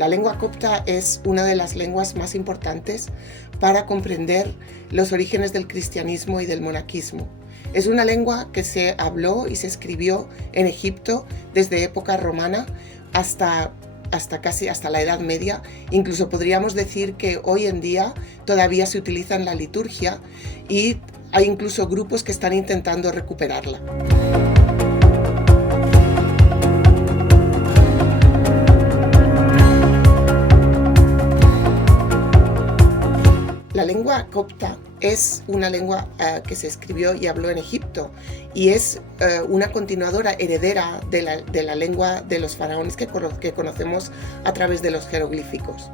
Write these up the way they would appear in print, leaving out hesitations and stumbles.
La lengua copta es una de las lenguas más importantes para comprender los orígenes del cristianismo y del monaquismo. Es una lengua que se habló y se escribió en Egipto desde época romana hasta la Edad Media. Incluso podríamos decir que hoy en día todavía se utiliza en la liturgia y hay incluso grupos que están intentando recuperarla. La lengua copta es una lengua que se escribió y habló en Egipto y es una continuadora heredera de la lengua de los faraones que conocemos a través de los jeroglíficos.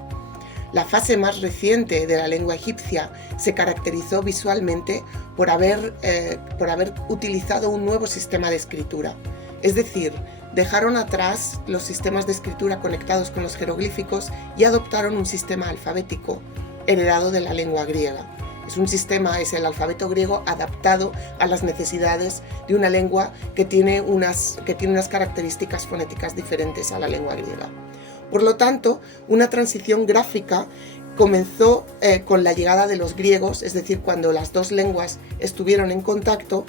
La fase más reciente de la lengua egipcia se caracterizó visualmente por haber utilizado un nuevo sistema de escritura. Es decir, dejaron atrás los sistemas de escritura conectados con los jeroglíficos y adoptaron un sistema alfabético heredado de la lengua griega. Es el alfabeto griego adaptado a las necesidades de una lengua que tiene unas características fonéticas diferentes a la lengua griega. Por lo tanto, una transición gráfica comenzó con la llegada de los griegos, es decir, cuando las dos lenguas estuvieron en contacto,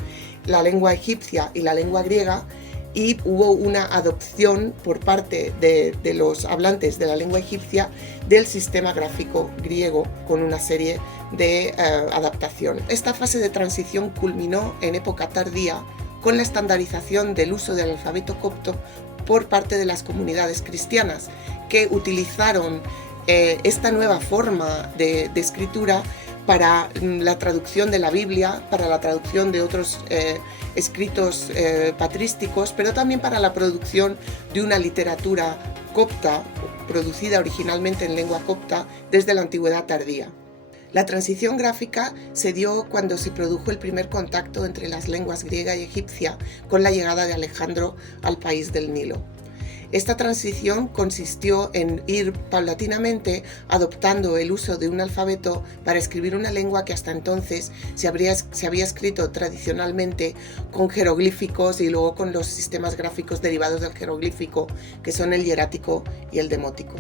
la lengua egipcia y la lengua griega, y hubo una adopción por parte de los hablantes de la lengua egipcia del sistema gráfico griego con una serie de adaptaciones. Esta fase de transición culminó en época tardía con la estandarización del uso del alfabeto copto por parte de las comunidades cristianas que utilizaron esta nueva forma de escritura para la traducción de la Biblia, para la traducción de otros escritos patrísticos, pero también para la producción de una literatura copta, producida originalmente en lengua copta desde la antigüedad tardía. La transición gráfica se dio cuando se produjo el primer contacto entre las lenguas griega y egipcia con la llegada de Alejandro al país del Nilo. Esta transición consistió en ir paulatinamente adoptando el uso de un alfabeto para escribir una lengua que hasta entonces se había escrito tradicionalmente con jeroglíficos y luego con los sistemas gráficos derivados del jeroglífico, que son el hierático y el demótico.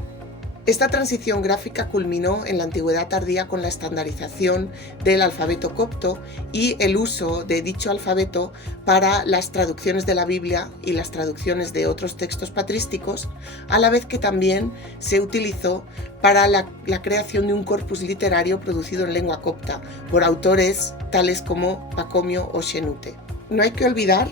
Esta transición gráfica culminó en la antigüedad tardía con la estandarización del alfabeto copto y el uso de dicho alfabeto para las traducciones de la Biblia y las traducciones de otros textos patrísticos, a la vez que también se utilizó para la creación de un corpus literario producido en lengua copta por autores tales como Pacomio o Xenute. No hay que olvidar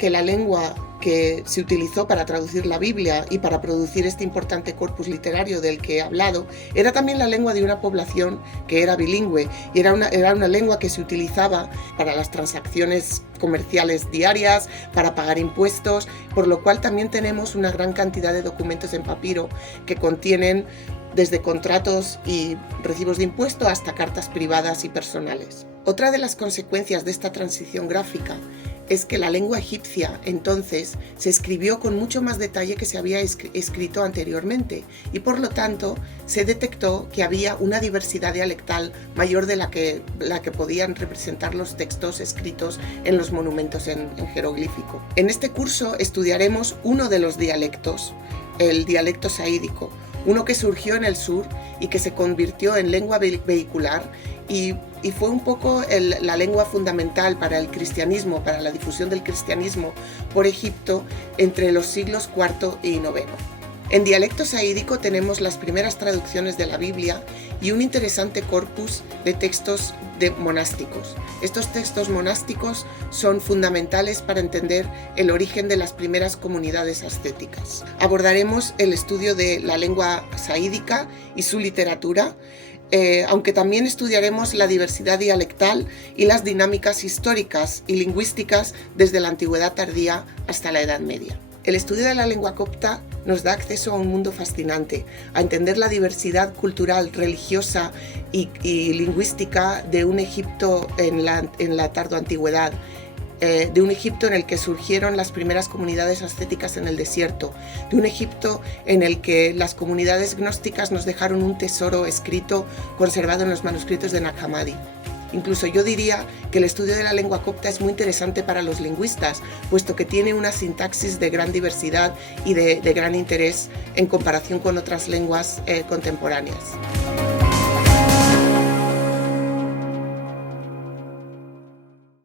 que la lengua que se utilizó para traducir la Biblia y para producir este importante corpus literario del que he hablado, era también la lengua de una población que era bilingüe y era una lengua que se utilizaba para las transacciones comerciales diarias, para pagar impuestos, por lo cual también tenemos una gran cantidad de documentos en papiro que contienen desde contratos y recibos de impuesto hasta cartas privadas y personales. Otra de las consecuencias de esta transición gráfica es que la lengua egipcia entonces se escribió con mucho más detalle que se había escrito anteriormente y por lo tanto se detectó que había una diversidad dialectal mayor de la que podían representar los textos escritos en los monumentos en jeroglífico. En este curso estudiaremos uno de los dialectos, el dialecto saídico, uno que surgió en el sur y que se convirtió en lengua vehicular y fue un poco la lengua fundamental para el cristianismo, para la difusión del cristianismo por Egipto entre los siglos IV y IX. En dialecto saídico tenemos las primeras traducciones de la Biblia y un interesante corpus de textos monásticos. Estos textos monásticos son fundamentales para entender el origen de las primeras comunidades ascéticas. Abordaremos el estudio de la lengua saídica y su literatura, aunque también estudiaremos la diversidad dialectal y las dinámicas históricas y lingüísticas desde la antigüedad tardía hasta la Edad Media. El estudio de la lengua copta nos da acceso a un mundo fascinante, a entender la diversidad cultural, religiosa y lingüística de un Egipto en la tardoantigüedad, de un Egipto en el que surgieron las primeras comunidades ascéticas en el desierto, de un Egipto en el que las comunidades gnósticas nos dejaron un tesoro escrito conservado en los manuscritos de Nag Hammadi. Incluso yo diría que el estudio de la lengua copta es muy interesante para los lingüistas, puesto que tiene una sintaxis de gran diversidad y de gran interés en comparación con otras lenguas contemporáneas.